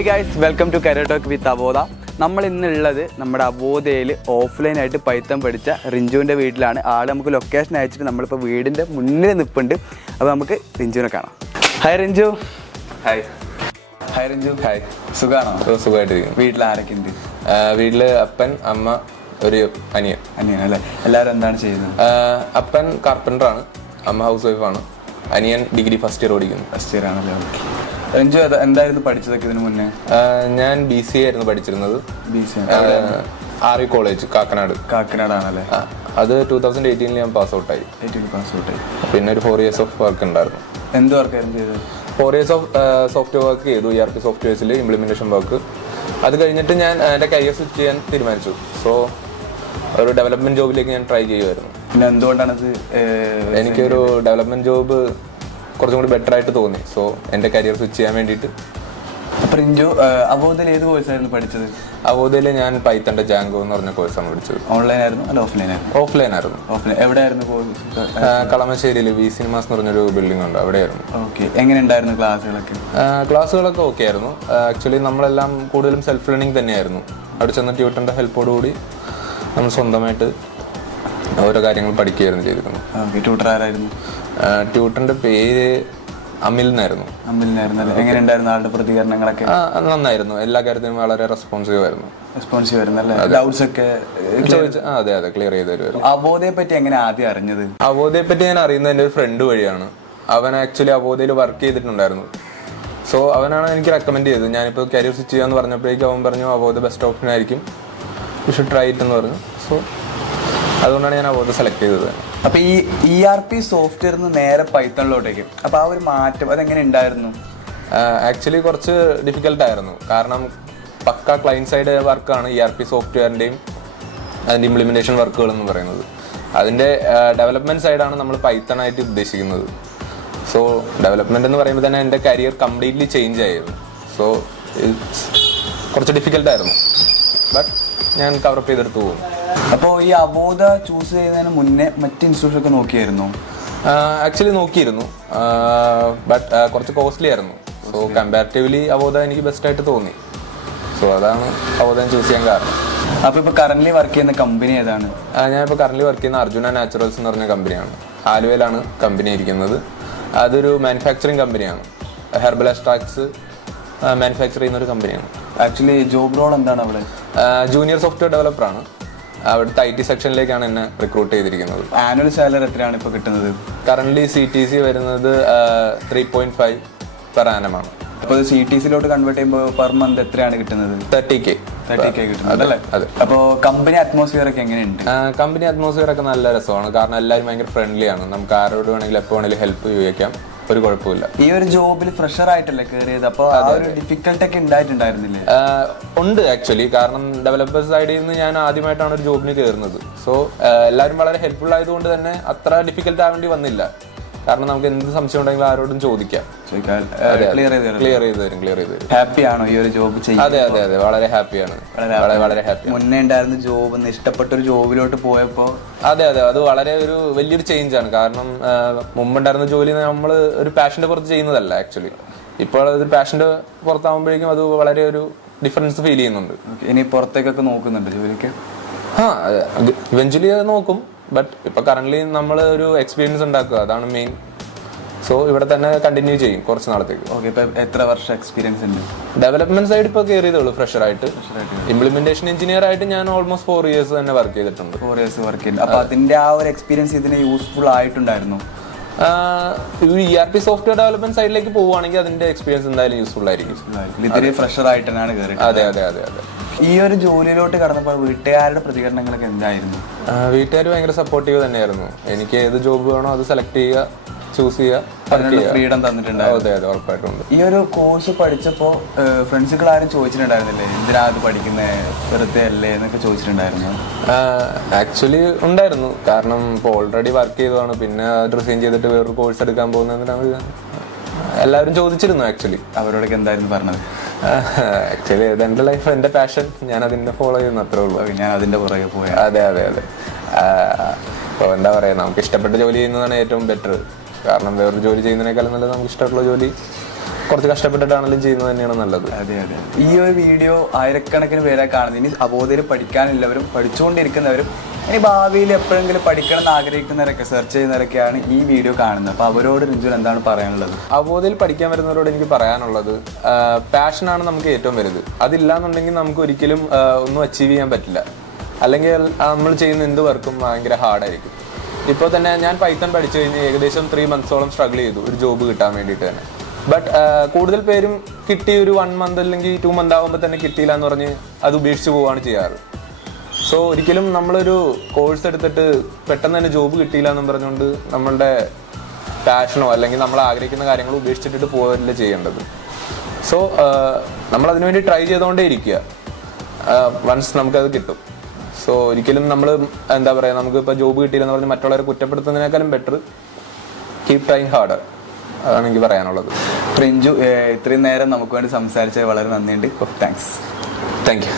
Hi guys, welcome to career talk with Abodha. നമ്മൾ ഇന്നുള്ളത് നമ്മുടെ അബോധയിൽ ഓഫ്ലൈനായിട്ട് പൈത്തം പഠിച്ച റിഞ്ചുവിൻ്റെ വീട്ടിലാണ്. ആൾ നമുക്ക് ലൊക്കേഷൻ അയച്ചിട്ട് നമ്മളിപ്പോൾ വീടിൻ്റെ മുന്നിൽ നിൽപ്പുണ്ട്. അപ്പോൾ നമുക്ക് റിഞ്ചുവിനെ കാണാം. Hi Rinju. Hi. Hi Rinju. Hi. സുഖമാണോ? സുഖമായിട്ടിരിക്കുന്നു. വീട്ടിൽ ആരൊക്കെ ഉണ്ട്? വീട്ടിൽ അപ്പൻ, അമ്മ, ഒരു അനിയൻ അല്ലേ? എല്ലാവരും എന്താണ് ചെയ്യുന്നത്? അപ്പൻ കാർപ്പൻ്ററാണ്, അമ്മ ഹൗസ് വൈഫാണ്, അനിയൻ ഡിഗ്രി ഫസ്റ്റ് ഇയർ ഓടിക്കുന്നു. ഫസ്റ്റ് ഇയർ ആണല്ലേ? ഓക്കെ. റിഞ്ചു എന്തായിരുന്നു പഠിച്ചതൊക്കെ ഇതിന് മുന്നേ? ഞാൻ BCA ആയിരുന്നു പഠിച്ചിരുന്നത്. BCA RE കോളേജ് കാക്കനാടാണല്ലേ? അത് 2018 ഞാൻ പാസ് ഔട്ടായി. പിന്നെ ഒരു 4 years ഓഫ് വർക്ക് ഉണ്ടായിരുന്നു. എന്ത് വർക്കായിരുന്നു ചെയ്തത്? 4 years ഓഫ് സോഫ്റ്റ്വെയർ വർക്ക് ചെയ്തു, ERP സോഫ്റ്റ്വെയർസിൽ ഇംപ്ലിമെന്റേഷൻ വർക്ക്. അത് കഴിഞ്ഞിട്ട് ഞാൻ എൻ്റെ കരിയർ സ്വിച്ച് ചെയ്യാൻ തീരുമാനിച്ചു. സോ ഒരു ഡെവലപ്മെന്റ് ജോബിലേക്ക് ഞാൻ ട്രൈ ചെയ്യുമായിരുന്നു. പിന്നെ എന്തുകൊണ്ടാണ് എനിക്കൊരു ഡെവലപ്മെന്റ് ജോബ് കുറച്ചും കൂടി ബെറ്റർ ആയിട്ട് തോന്നി. സോ എൻ്റെ കരിയർ സ്വിച്ച് ചെയ്യാൻ വേണ്ടിയിട്ട്. അപ്പോൾ റിഞ്ചു അബോധയിൽ ഏത് കോഴ്സായിരുന്നു പഠിച്ചത്? അബോധയിൽ ഞാൻ പൈത്തൻ്റെ ജാങ്കോ എന്ന് പറഞ്ഞ കോഴ്സാണ് പഠിച്ചത്. ഓൺലൈൻ ആയിരുന്നു അല്ല ഓഫ്ലൈൻ ആയിരുന്നു? ഓഫ്ലൈൻ ആയിരുന്നു. എവിടെയായിരുന്നു കോഴ്സ്? കളമശ്ശേരിയിൽ V സിനിമാസ് എന്ന് പറഞ്ഞൊരു ബിൽഡിംഗ് ഉണ്ട്, അവിടെയായിരുന്നു. ഓക്കെ. എങ്ങനെ ഉണ്ടായിരുന്നു ക്ലാസ്സുകളൊക്കെ? ക്ലാസ്സുകളൊക്കെ ഓക്കെ ആയിരുന്നു. ആക്ച്വലി നമ്മളെല്ലാം കൂടുതലും സെൽഫ് ലേണിംഗ് തന്നെയായിരുന്നു. അവിടെ ചെന്ന് ട്യൂട്ടറിൻ്റെ ഹെൽപ്പോടുകൂടി നമ്മൾ സ്വന്തമായിട്ട് ഓരോ കാര്യങ്ങൾ പഠിക്കുകയായിരുന്നു ചെയ്തിരുന്നു. ട്യൂട്ടർ ആരായിരുന്നു? ട്യൂട്ടറിൻ്റെ പേര് അമിൽ എന്നായിരുന്നു. അല്ലേ? എങ്ങനെ ഉണ്ടായിരുന്നു ആളുടെ പ്രതികരണങ്ങളൊക്കെ? നന്നായിരുന്നു, എല്ലാ കാര്യത്തിനും വളരെ റെസ്പോൺസീവ് ആയിരുന്നു. അല്ലേ? ഡൗട്ട്സ് ഒക്കെ അതെ ക്ലിയർ ചെയ്ത് തരുമായിരുന്നു. അബോധയെ പറ്റി എങ്ങനെ ആദ്യം അറിഞ്ഞത്? അബോധയെ പറ്റി ഞാൻ അറിയുന്നത് എൻ്റെ ഒരു ഫ്രണ്ട് വഴിയാണ്. അവൻ ആക്ച്വലി അബോധയിൽ വർക്ക് ചെയ്തിട്ടുണ്ടായിരുന്നു. സോ അവനാണ് എനിക്ക് റെക്കമെൻഡ് ചെയ്തത്. ഞാനിപ്പോൾ കരിയർ സ്വിച്ച് ചെയ്യാന്ന് പറഞ്ഞപ്പോഴേക്കും അവൻ പറഞ്ഞു അബോധ ബെസ്റ്റ് ഓപ്ഷൻ ആയിരിക്കും, യു ഷുഡ് ട്രൈ ഇറ്റ് എന്ന് പറഞ്ഞു. സോ അതുകൊണ്ടാണ് ഞാൻ അബോധ സെലക്ട് ചെയ്തത്. അപ്പൊ ഈ ERP സോഫ്റ്റ്വെയറിന് നേരെ പൈത്തണിലോട്ടേക്ക്, അപ്പൊ ആ ഒരു മാറ്റം അതെങ്ങനെ ഉണ്ടായിരുന്നു? ആക്ച്വലി കുറച്ച് ഡിഫിക്കൽട്ടായിരുന്നു. കാരണം പക്ക ക്ലയൻറ്റ് സൈഡ് വർക്കാണ് ERP സോഫ്റ്റ്വെയറിൻ്റെയും അതിൻ്റെ ഇംപ്ലിമെൻറ്റേഷൻ വർക്കുകൾ എന്ന് പറയുന്നത്. അതിൻ്റെ ഡെവലപ്മെൻറ്റ് സൈഡാണ് നമ്മൾ പൈത്തണായിട്ട് ഉദ്ദേശിക്കുന്നത്. സോ ഡെവലപ്മെൻറ്റ് എന്ന് പറയുമ്പോൾ തന്നെ എൻ്റെ കരിയർ കംപ്ലീറ്റ്ലി ചേഞ്ച് ആയിരുന്നു. സോ കുറച്ച് ഡിഫിക്കൽട്ടായിരുന്നു, ബട്ട് ഞാൻ കവറപ്പ് ചെയ്തെടുത്ത് പോകും. അപ്പോൾ ഈ അബോധ ചൂസ് ചെയ്യുന്നതിന് മുന്നേ മറ്റ് ഇൻസ്റ്റിറ്റ്യൂഷൻ ഒക്കെ നോക്കിയായിരുന്നു? ആക്ച്വലി നോക്കിയിരുന്നു, ബട്ട് കുറച്ച് കോസ്റ്റ്ലി ആയിരുന്നു. സോ കമ്പാരിറ്റീവ്ലി അബോധ എനിക്ക് ബെസ്റ്റായിട്ട് തോന്നി. സോ അതാണ് അബോധ ചൂസ് ചെയ്യാൻ കാരണം. അപ്പോൾ ഇപ്പോൾ കറന്റ് വർക്ക് ചെയ്യുന്ന കമ്പനി ഏതാണ്? ഞാനിപ്പോൾ കറന്റ് വർക്ക് ചെയ്യുന്ന അർജുന നാച്ചുറൽസ് എന്ന് പറഞ്ഞ കമ്പനിയാണ്. ആലുവയിലാണ് കമ്പനി ഇരിക്കുന്നത്. അതൊരു മാനുഫാക്ചറിങ് കമ്പനിയാണ്. ഹെർബൽ എക്സ്ട്രാക്ട്സ് മാനുഫാക്ചർ ചെയ്യുന്ന ഒരു കമ്പനിയാണ്. ആക്ച്വലി ജോബ് റോൾ എന്താണ് അവിടെ? ജൂനിയർ സോഫ്റ്റ്വെയർ ഡെവലപ്പറാണ്. അവിടുത്തെ IT സെക്ഷനിലേക്കാണ് എന്നെ റിക്രൂട്ട് ചെയ്തിരിക്കുന്നത്. ആനുവൽ സാലറി എത്രയാണ് ഇപ്പോൾ കിട്ടുന്നത്? കറന്റ് CTC വരുന്നത് 3.5 പെർ ആനമാണ്. അപ്പോൾ CTCയിലോട്ട് കൺവേർട്ട് ചെയ്യുമ്പോൾ പെർ മന്ത് എത്രയാണ് കിട്ടുന്നത്? 30K കിട്ടുന്നത് അല്ലേ? അതെ. അപ്പോൾ കമ്പനി അറ്റ്മോസ്ഫിയർ ഒക്കെ എങ്ങനെയുണ്ട്? കമ്പനി അറ്റ്മോസ്ഫിയർ ഒക്കെ നല്ല രസമാണ്. കാരണം എല്ലാവരും ഭയങ്കര ഫ്രണ്ട്ലി ആണ്. നമുക്ക് ആരോട് വേണമെങ്കിലും എപ്പോൾ വേണമെങ്കിലും ഹെൽപ്പ് ചോദിക്കാം, ഒരു കുഴപ്പമില്ല. ഈ ഒരു ജോബിൽ ഫ്രഷർ ആയിട്ടല്ലേ കയറിയത്, അപ്പോൾ ആ ഒരു ഡിഫിക്കൽട്ടി ഒക്കെ ഉണ്ടായിട്ടുണ്ടായിരുന്നില്ലേ? ഉണ്ട് ആക്ച്വലി. കാരണം ഡെവലപ്പർ സൈഡിൽ നിന്ന് ഞാൻ ആദ്യമായിട്ടാണ് ഒരു ജോബിന് കയറുന്നത്. സോ എല്ലാവരും വളരെ ഹെൽപ്ഫുൾ ആയതുകൊണ്ട് തന്നെ അത്ര ഡിഫിക്കൽട്ട് ആവേണ്ടി വന്നില്ല. കാരണം നമുക്ക് എന്ത് സംശയം ഉണ്ടെങ്കിലും ആരോടും ചോദിക്കാം, ക്ലിയർ ചെയ്ത് തരും. ഹാപ്പിയാണോ ഈ ഒരു ജോബ് ചെയ്യാൻ? അതെ വളരെ ഹാപ്പിയാണ്. വളരെ ഹാപ്പി. മുന്നേ ഉണ്ടായിരുന്ന ജോബ് ഇഷ്ടപ്പെട്ട ഒരു ജോബിലോട്ട് പോയപ്പോ? അതെ അത് വളരെ ഒരു വലിയൊരു ചേഞ്ച് ആണ്. കാരണം മുമ്പുണ്ടായിരുന്ന ജോലി നമ്മൾ ഒരു പാഷന്റെ പുറത്ത് ചെയ്യുന്നതല്ല ആക്ച്വലി. ഇപ്പോൾ ഒരു പാഷന്റെ പുറത്താകുമ്പോഴേക്കും അത് വളരെ ഒരു ഡിഫറൻസ് ഫീൽ ചെയ്യുന്നുണ്ട്. ഇനി പുറത്തേക്കൊക്കെ നോക്കുന്നുണ്ട് ജോലിക്ക്? ഇവഞ്ച്വലി അത് നോക്കും, ബട്ട് ഇപ്പൊ കറന്റ്ലി നമ്മൾ ഒരു എക്സ്പീരിയൻസ് ഉണ്ടാക്കുക, അതാണ് മെയിൻ. സോ ഇവിടെ തന്നെ കണ്ടിന്യൂ ചെയ്യും കുറച്ച് നാളത്തേക്ക്. ഓക്കെ. ഇപ്പൊ എത്ര വർഷം എക്സ്പീരിയൻസ് ഉണ്ട്? ഡെവലപ്മെന്റ് സൈഡ് ഇപ്പോൾ കയറിയതുള്ളൂ ഫ്രഷർ ആയിട്ട്. ഇംപ്ലിമെന്റേഷൻ എഞ്ചിനീയർ ആയിട്ട് ഞാൻ ഓൾമോസ്റ്റ് 4 years തന്നെ വർക്ക് ചെയ്തിട്ടുണ്ട്. 4 years വർക്ക് ചെയ്തിട്ടുണ്ട്. അപ്പൊ അതിന്റെ ആ ഒരു എക്സ്പീരിയൻസ് ഇതിന് യൂസ്ഫുൾ ആയിട്ടുണ്ടായിരുന്നു? ERP സോഫ്റ്റ്വെയർ ഡെവലപ്മെന്റ് സൈഡിലേക്ക് പോവുകയാണെങ്കിൽ അതിന്റെ എക്സ്പീരിയൻസ് എന്തായാലും യൂസ്ഫുൾ ആയിരിക്കും. ഇതിന് ഫ്രഷർ ആയിട്ട് തന്നെയാണ് കയറിയത്? അതെ. ഈ ഒരു ജോലിയിലോട്ട് കടന്നപ്പോൾ വീട്ടുകാരുടെ പ്രതികരണങ്ങളൊക്കെ എന്തായിരുന്നു? വീട്ടുകാർ ഭയങ്കര സപ്പോർട്ടീവ് തന്നെയായിരുന്നു. എനിക്ക് ഏത് ജോബ് വേണോ അത് സെലക്ട് ചെയ്യുക, ചൂസ് ചെയ്യുക, ഫ്രീഡം തന്നിട്ടുണ്ട്. അതെ ഉറപ്പായിട്ടുണ്ട്. ഈ ഒരു കോഴ്സ് പഠിച്ചപ്പോൾ ഫ്രണ്ട്സുകൾ ആരും ചോദിച്ചിട്ടുണ്ടായിരുന്നില്ലേ എന്തിനാ അത് പഠിക്കുന്നത്, വെറുതെ അല്ലേ എന്നൊക്കെ ചോദിച്ചിട്ടുണ്ടായിരുന്നു? ആക്ച്വലി ഉണ്ടായിരുന്നു. കാരണം ഇപ്പോൾ ഓൾറെഡി വർക്ക് ചെയ്തതാണ്, പിന്നെ റിസൈൻ ചെയ്തിട്ട് വേറൊരു കോഴ്സ് എടുക്കാൻ പോകുന്നതിനാണ് എല്ലാവരും ചോദിച്ചിരുന്നു. ആക്ച്വലി അവരോടൊക്കെ എന്തായിരുന്നു പറഞ്ഞത്? ആക്ച്വലി എൻ്റെ ലൈഫ്, എൻ്റെ പാഷൻ, ഞാൻ അതിൻ്റെ ഫോളോ ചെയ്യുന്നു, അത്രേ ഉള്ളൂ. ഞാൻ അതിൻ്റെ പുറകെ പോയി. അതെ അപ്പോൾ എന്താ പറയുക, നമുക്ക് ഇഷ്ടപ്പെട്ട ജോലി ചെയ്യുന്നതാണ് ഏറ്റവും ബെറ്റർ. കാരണം വേറൊരു ജോലി ചെയ്യുന്നതിനേക്കാളും നല്ലത് നമുക്ക് ഇഷ്ടമുള്ള ജോലി കുറച്ച് കഷ്ടപ്പെട്ടിട്ടാണെങ്കിലും ചെയ്യുന്നത് തന്നെയാണ് നല്ലത്. അതെ അതെ. ഈ ഒരു വീഡിയോ ആയിരക്കണക്കിന് പേരെ കാണുന്നത്. ഇനി അബോധയിൽ പഠിക്കാനുള്ളവരും പഠിച്ചുകൊണ്ടിരിക്കുന്നവരും ഇനി ഭാവിയിൽ എപ്പോഴെങ്കിലും പഠിക്കണം എന്ന് ആഗ്രഹിക്കുന്നവരൊക്കെ സെർച്ച് ചെയ്യുന്നവരൊക്കെയാണ് ഈ വീഡിയോ കാണുന്നത്. അപ്പോൾ അവരോട് റിഞ്ചുൻ എന്താണ് പറയാനുള്ളത്? അവബോധയിൽ പഠിക്കാൻ വരുന്നവരോട് എനിക്ക് പറയാനുള്ളത്, പാഷനാണ് നമുക്ക് ഏറ്റവും വലുത്. അതില്ലാന്നുണ്ടെങ്കിൽ നമുക്ക് ഒരിക്കലും ഒന്നും അച്ചീവ് ചെയ്യാൻ പറ്റില്ല. അല്ലെങ്കിൽ നമ്മൾ ചെയ്യുന്ന എന്ത് വർക്കും ഭയങ്കര ഹാർഡായിരിക്കും. ഇപ്പോൾ തന്നെ ഞാൻ പൈത്തൺ പഠിച്ചു കഴിഞ്ഞ് ഏകദേശം 3 months സ്ട്രഗിൾ ചെയ്തു ഒരു ജോബ് കിട്ടാൻ വേണ്ടിയിട്ട് തന്നെ. ബട്ട് കൂടുതൽ പേരും കിട്ടി ഒരു 1 month അല്ലെങ്കിൽ 2 month ആകുമ്പോൾ തന്നെ കിട്ടിയില്ല എന്ന് പറഞ്ഞ് അത് ഉപേക്ഷിച്ച് പോവുകയാണ് ചെയ്യാറ്. സോ ഒരിക്കലും നമ്മളൊരു കോഴ്സ് എടുത്തിട്ട് പെട്ടെന്ന് തന്നെ ജോബ് കിട്ടിയില്ല എന്നും പറഞ്ഞുകൊണ്ട് നമ്മളുടെ പാഷനോ അല്ലെങ്കിൽ നമ്മൾ ആഗ്രഹിക്കുന്ന കാര്യങ്ങളോ ഉപേക്ഷിച്ചിട്ട് പോകല്ല ചെയ്യേണ്ടത്. സോ നമ്മൾ അതിനുവേണ്ടി ട്രൈ ചെയ്തുകൊണ്ടേ ഇരിക്കുക. വൺസ് നമുക്കത് കിട്ടും. സോ ഒരിക്കലും നമ്മൾ എന്താ പറയുക, നമുക്കിപ്പോൾ ജോബ് കിട്ടിയില്ലെന്ന് പറഞ്ഞ് മറ്റുള്ളവരെ കുറ്റപ്പെടുത്തുന്നതിനേക്കാളും ബെറ്റർ കീപ് ട്രൈങ് ഹാർഡർ. അതാണ് എനിക്ക് പറയാനുള്ളത്. റിഞ്ചു ഇത്രയും നേരം നമുക്ക് വേണ്ടി സംസാരിച്ചത് വളരെ നന്ദിയുണ്ട്. താങ്ക്സ്. Thank you.